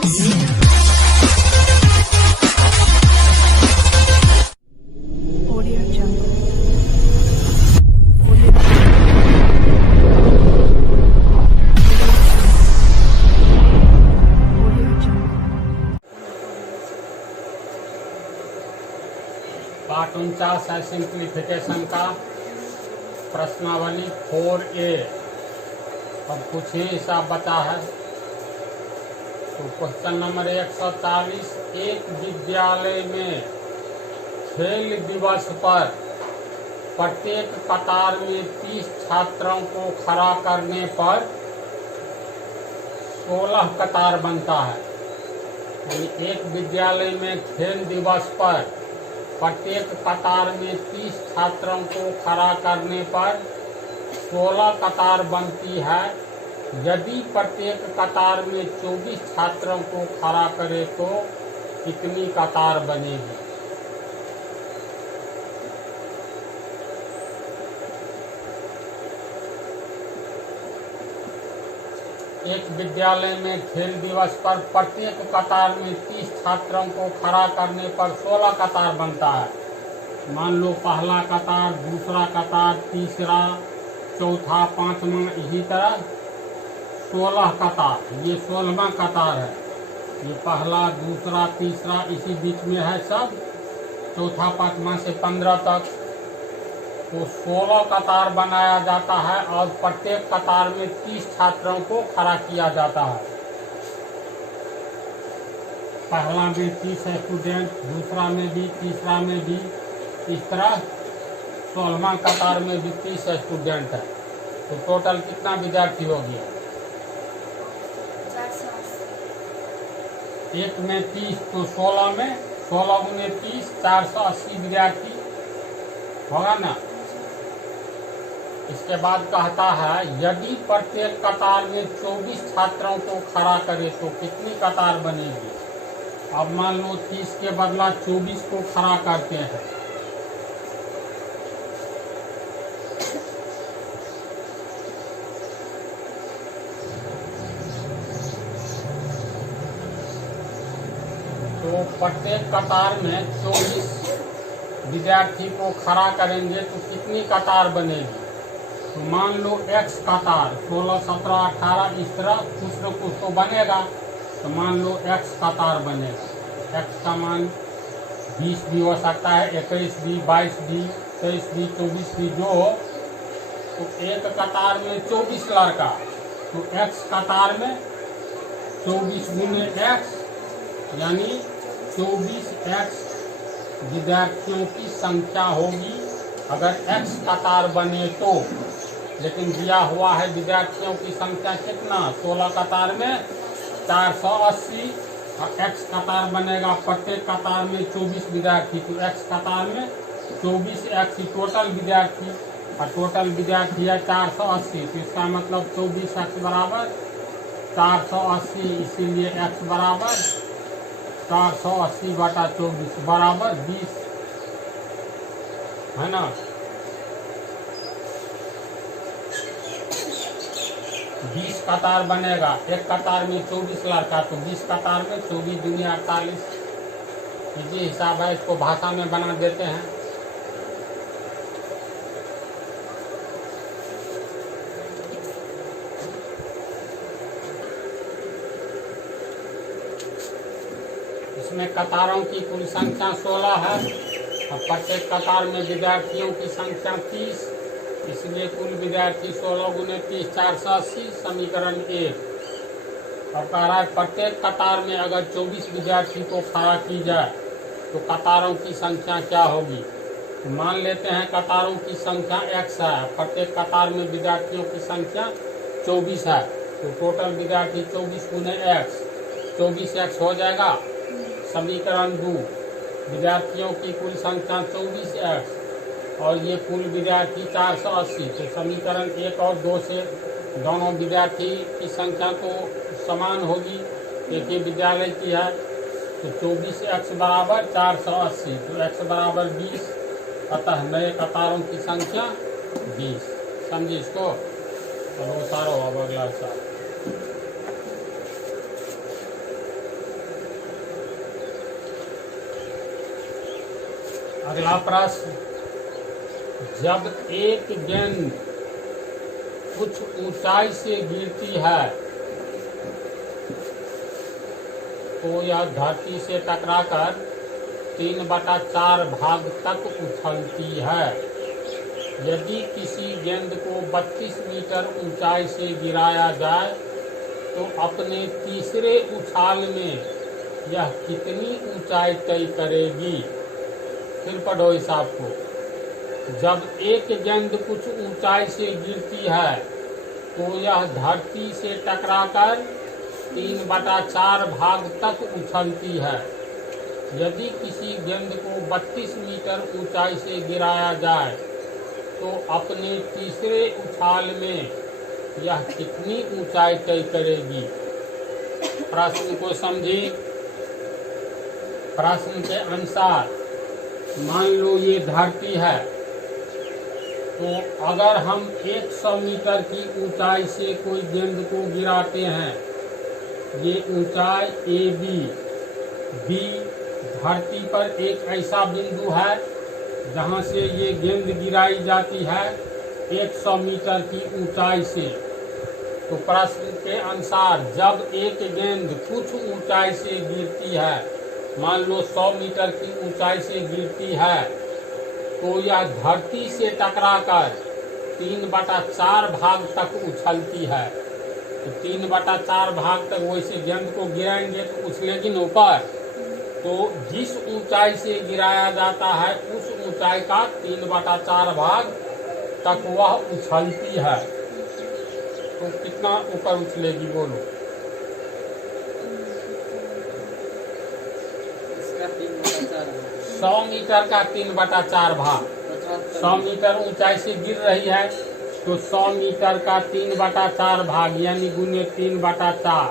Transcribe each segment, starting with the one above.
Audio Jungle. पाठ 49 है simplification का प्रश्नावली 4A। अब कुछ ही हिसाब बचा है। तो क्वेश्चन नंबर 140, एक विद्यालय में खेल दिवस पर प्रत्येक कतार में 30 छात्रों को खड़ा करने पर 16 कतार बनता है। यानी एक विद्यालय में खेल दिवस पर प्रत्येक कतार में 30 छात्रों को खड़ा करने पर 16 कतार बनती है। यदि प्रत्येक कतार में 24 छात्रों को खड़ा करे तो कितनी कतार बनेगी? एक विद्यालय में खेल दिवस पर प्रत्येक कतार में 30 छात्रों को खड़ा करने पर 16 कतार बनता है। मान लो पहला कतार, दूसरा कतार, तीसरा, चौथा, पांचवा, इसी तरह 16 कतार। ये 16वां कतार है। ये पहला, दूसरा, तीसरा, इसी बीच में है सब। चौथा, पांचवा से 15 तक तो 16 कतार बनाया जाता है और प्रत्येक कतार में 30 छात्रों को खड़ा किया जाता है। पहला में 30 स्टूडेंट, दूसरा में भी, तीसरा में भी, इस तरह 16वां कतार में भी 30 स्टूडेंट है। तो टोटल कितना विद्यार्थी हो गया? एक में 30 तो 16 में 16 गुने 30, 480 विद्यार्थी होगा ना। इसके बाद कहता है यदि प्रत्येक कतार में 24 छात्रों को खड़ा करे तो कितनी कतार बनेगी? अब मान लो 30 के बदला 24 को खड़ा करते हैं। तो प्रत्येक कतार में 24 विद्यार्थी को खड़ा करेंगे तो कितनी कतार बनेगी? तो मान लो x कतार 16, 17, 18 इस तरह कुछ न कुछ तो बनेगा। तो मान लो x कतार बनेगा। x का मान 20 भी हो सकता है, 21 भी, 22 भी, 23 भी, 24 भी, जो हो। तो एक कतार में 24 लड़का, तो x कतार में 24 गुने x यानी 24x विद्यार्थियों की संख्या होगी अगर x कतार बने तो। लेकिन दिया हुआ है विद्यार्थियों की संख्या कितना? 16 कतार में 480 और x कतार बनेगा प्रत्येक कतार में 24 विद्यार्थी। तो x कतार में 24x टोटल विद्यार्थी, और टोटल विद्यार्थी है 480। तो इसका मतलब 24x बराबर 480, इसीलिए x बराबर 480 बटा 24 बराबर 20 है ना। 20 कतार बनेगा। एक कतार में 24 लड़का, तो 20 कतार में 24 दूनी 48। ये हिसाब है, इसको भाषा में बना देते हैं। इसमें कतारों की कुल संख्या 16 है और प्रत्येक कतार में विद्यार्थियों की संख्या 30, इसलिए कुल विद्यार्थी 16 गुने 30, 480, समीकरण 1। अब कह रहा है प्रत्येक कतार में अगर 24 विद्यार्थी को खड़ा की जाए तो कतारों की संख्या क्या होगी? तो मान लेते हैं कतारों की संख्या x है, प्रत्येक कतार में विद्यार्थियों की संख्या 24 है। तो टोटल विद्यार्थी 24 गुने x, 24x हो जाएगा। समीकरण 2, विद्यार्थियों की कुल संख्या 24x और ये कुल विद्यार्थी 480। तो समीकरण 1 और 2 से दोनों विद्यार्थी की संख्या तो समान होगी, एक ही विद्यालय की है। तो 24x बराबर 480, तो x बराबर 20, अतः नए कतारों की संख्या 20। समझिए इसको। चलो सारो अब अगला साल। अगला प्रश्न, जब एक गेंद कुछ ऊंचाई से गिरती है तो यह धरती से टकराकर 3/4 भाग तक उछलती है। यदि किसी गेंद को 32 मीटर ऊंचाई से गिराया जाए तो अपने तीसरे उछाल में यह कितनी ऊंचाई तय करेगी? फिर पढ़ो हिसाब को। जब एक गेंद कुछ ऊंचाई से गिरती है तो यह धरती से टकराकर 3/4 भाग तक उछलती है। यदि किसी गेंद को 32 मीटर ऊंचाई से गिराया जाए तो अपने तीसरे उछाल में यह कितनी ऊंचाई तय करेगी? प्रश्न को समझिए। प्रश्न के अनुसार मान लो ये धरती है, तो अगर हम 100 मीटर की ऊंचाई से कोई गेंद को गिराते हैं, ये ऊंचाई बी धरती पर एक ऐसा बिंदु है जहां से ये गेंद गिराई जाती है 100 मीटर की ऊंचाई से। तो प्रश्न के अनुसार जब एक गेंद कुछ ऊंचाई से गिरती है, मान लो 100 मीटर की ऊंचाई से गिरती है, तो यह धरती से टकराकर 3/4 भाग तक उछलती है। तो 3/4 भाग तक वैसे गेंद को गिराएंगे तो उछलेगी न ऊपर। तो जिस ऊंचाई से गिराया जाता है उस ऊंचाई का 3/4 भाग तक वह उछलती है। तो कितना ऊपर उछलेगी बोलो? इसका 3/4 100 मीटर का 3/4 भाग। 100 मीटर ऊंचाई से गिर रही है तो 100 मीटर का 3/4 भाग यानी गुने 3/4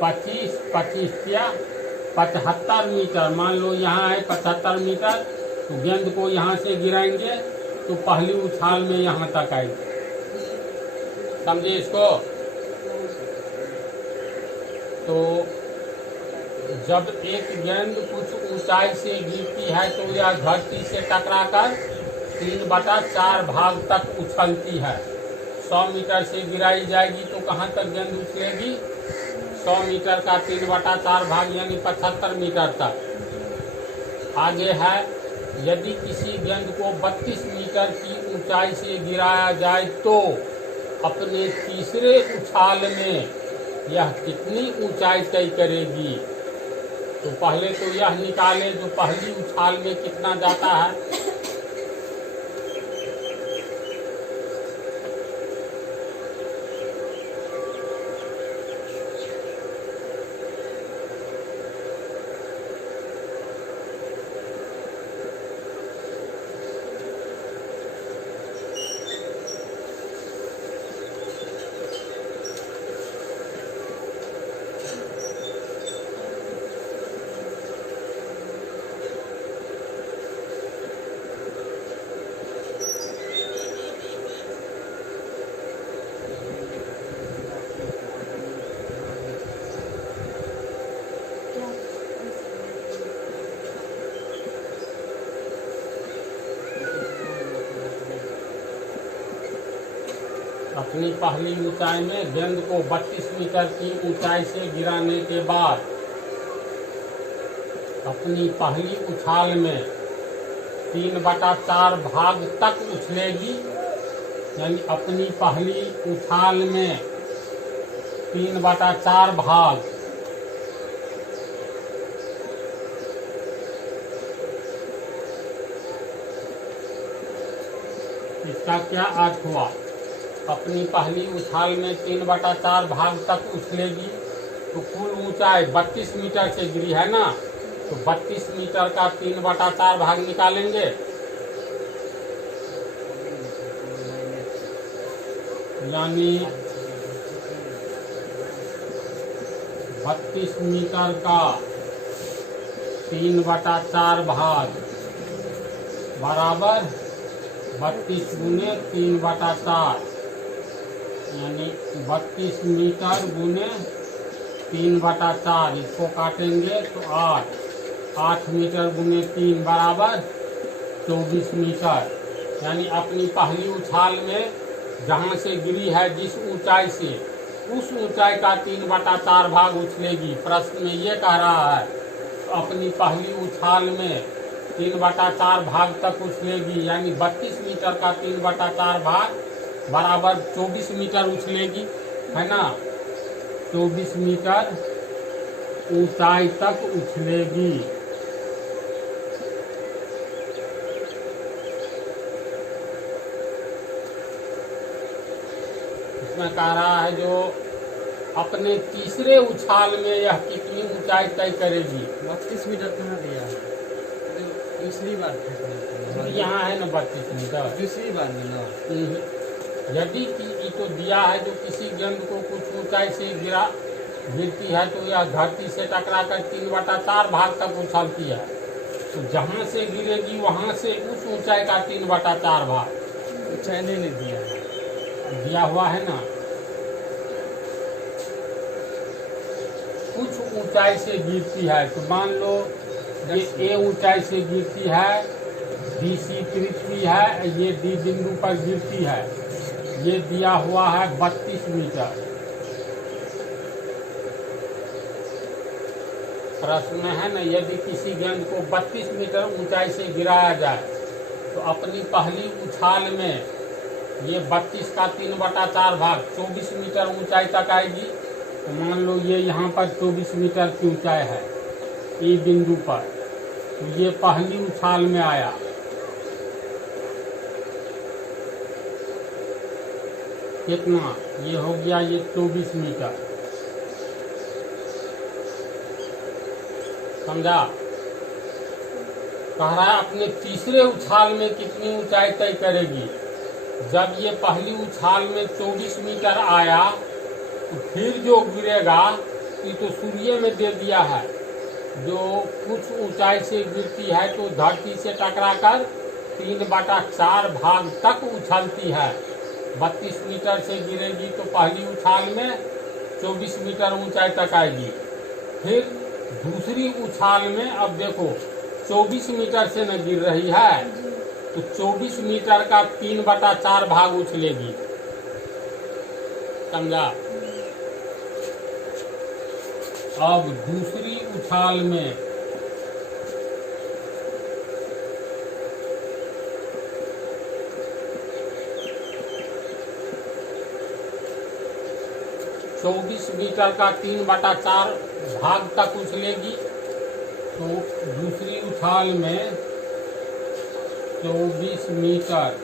25 या 75 मीटर। मान लो यहाँ है 75 मीटर, तो गेंद को यहाँ से गिराएंगे तो पहली उछाल में यहाँ तक आएगी। समझे इसको? तो जब एक गेंद कुछ ऊंचाई से गिरती है तो यह धरती से टकराकर 3/4 भाग तक उछलती है। 100 मीटर से गिराई जाएगी तो कहाँ तक गेंद उछलेगी? 100 मीटर का 3/4 भाग यानी 75 मीटर तक। आगे है, यदि किसी गेंद को 32 मीटर की ऊंचाई से गिराया जाए तो अपने तीसरे उछाल में यह कितनी ऊंचाई तय करेगी? तो पहले तो यह निकाले जो पहली उछाल में कितना जाता है। अपनी पहली ऊंचाई में गेंद को 32 मीटर की ऊंचाई से गिराने के बाद अपनी पहली उछाल में 3/4 भाग तक उछलेगी, यानी अपनी पहली उछाल में 3/4 भाग इसका क्या अर्थ हुआ? अपनी पहली उछाल में 3/4 भाग तक उछलेगी तो कुल ऊंचाई 32 मीटर से गिरी है ना, तो 32 मीटर का 3/4 भाग निकालेंगे। यानी 32 मीटर का 3/4 भाग बराबर 32 गुने 3/4 यानी 32 मीटर गुने 3/4। इसको काटेंगे तो 8 मीटर गुने 3 बराबर 24 मीटर, यानी अपनी पहली उछाल में जहाँ से गिरी है जिस ऊंचाई से, उस ऊंचाई का 3/4 भाग उछलेगी। प्रश्न में ये कह रहा है तो अपनी पहली उछाल में 3/4 भाग तक उछलेगी, यानी 32 मीटर का 3/4 भाग बराबर 24 मीटर उछलेगी, है ना। 24 मीटर ऊंचाई तक उछलेगी। इसमें कह रहा है जो अपने तीसरे उछाल में यह कितनी ऊंचाई तय करेगी। 32 मीटर कहाँ दिया है? दूसरी बार फेंकने यहाँ है ना 32 मीटर, दूसरी बार में ना। यदि ये तो दिया है जो किसी गेंद को कुछ ऊंचाई से गिरती है तो यह धरती से टकराकर 3/4 भाग तक उछलती है, तो जहाँ से गिरेगी वहाँ से उस ऊंचाई का 3/4 भाग। ऊंचाई नहीं दिया है, दिया हुआ है ना। कुछ ऊंचाई से गिरती है तो मान लो ये ए ऊंचाई से गिरती है, बी सी पृथ्वी है, ये डी बिंदु पर गिरती है, ये दिया हुआ है 32 मीटर। प्रश्न में है ना, यदि किसी गेंद को 32 मीटर ऊंचाई से गिराया जाए तो अपनी पहली उछाल में ये 32 का 3/4 भाग 24 मीटर ऊंचाई तक आएगी। तो मान लो ये यहाँ पर 24 मीटर की ऊंचाई है ई बिंदु पर, तो ये पहली उछाल में आया। कितना ये हो गया, ये 24 मीटर, समझा। कह रहा है अपने तीसरे उछाल में कितनी ऊंचाई तय करेगी। जब ये पहली उछाल में 24 मीटर आया तो फिर जो गिरेगा, ये तो सूर्य में दे दिया है, जो कुछ ऊंचाई से गिरती है तो धरती से टकराकर 3/4 भाग तक उछलती है। 32 मीटर से गिरेगी तो पहली उछाल में 24 मीटर ऊंचाई तक आएगी। फिर दूसरी उछाल में अब देखो 24 मीटर से न गिर रही है तो 24 मीटर का 3/4 भाग उछलेगी, समझा। अब दूसरी उछाल में चौबीस मीटर का 3/4 भाग तक उछलेगी। तो दूसरी उछाल में 24 मीटर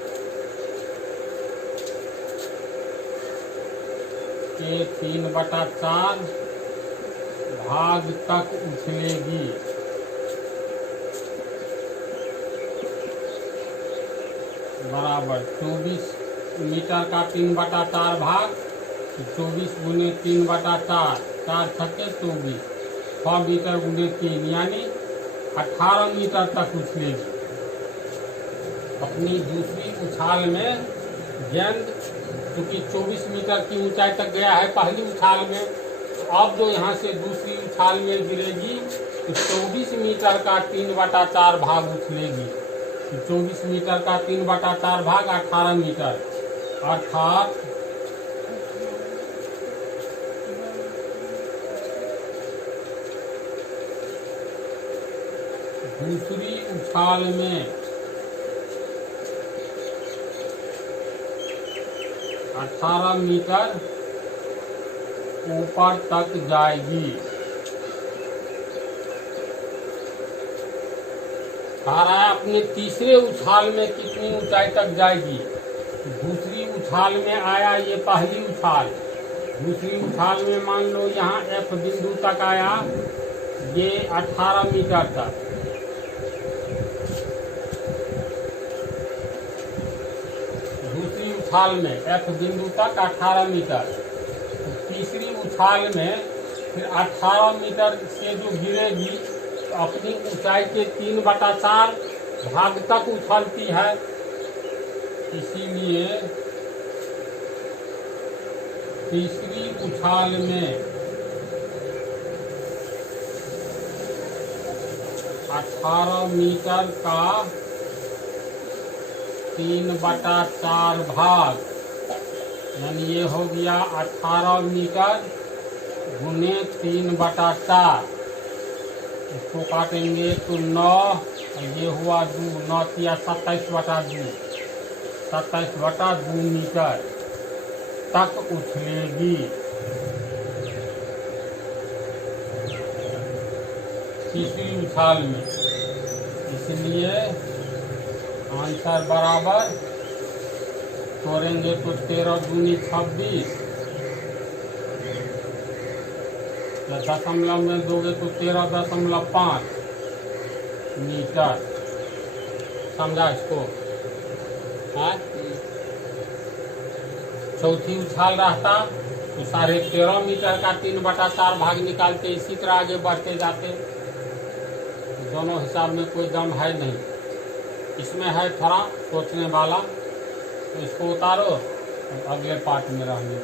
के 3/4 भाग तक उछलेगी। बराबर 24 मीटर का 3/4 भाग, 24 गुने 3/4, 4 छक्के 24, 6 मीटर गुने 3 यानी 18 मीटर तक उछलेगी। अपनी दूसरी उछाल में गेंद क्योंकि 24 मीटर की ऊंचाई तक गया है पहली उछाल में, तो अब जो यहाँ से दूसरी उछाल में गिरेगी तो 24 मीटर का 3/4 भाग उछलेगी। तो 24 मीटर का 3/4 भाग 18 मीटर, अर्थात दूसरी उछाल में 18 मीटर ऊपर तक जाएगी। कह रहा है अपने तीसरे उछाल में कितनी ऊंचाई तक जाएगी। दूसरी उछाल में आया ये पहली उछाल, दूसरी उछाल में मान लो यहाँ एफ बिंदु तक आया, ये 18 मीटर तक। दूसरी उछाल में एफ बिंदु तक 18 मीटर। तीसरी उछाल में फिर 18 मीटर से जो गिरेगी तो अपनी ऊंचाई के 3/4 भाग तक उछलती है, इसीलिए तीसरी उछाल में 18 मीटर का 3/4 भाग, यानी ये हो गया 18 मीटर गुने 3/4। इसको काटेंगे तो 9, और ये हुआ 2, 9 या 27/2, 27/2 मीटर तक उछलेगी। तीसरी उछाल में, इसलिए आंसर बराबर तोड़ेंगे तो 13 दूनी 26, दशमलव में दोगे तो 13.5 मीटर। समझा इसको? हाँ, चौथी उछाल रहता तो 13.5 मीटर का 3/4 भाग निकालते, इसी तरह आगे बढ़ते जाते। दोनों हिसाब में कोई दम है नहीं, इसमें है थोड़ा सोचने वाला, तो इसको उतारो, अगले पार्ट में रहने।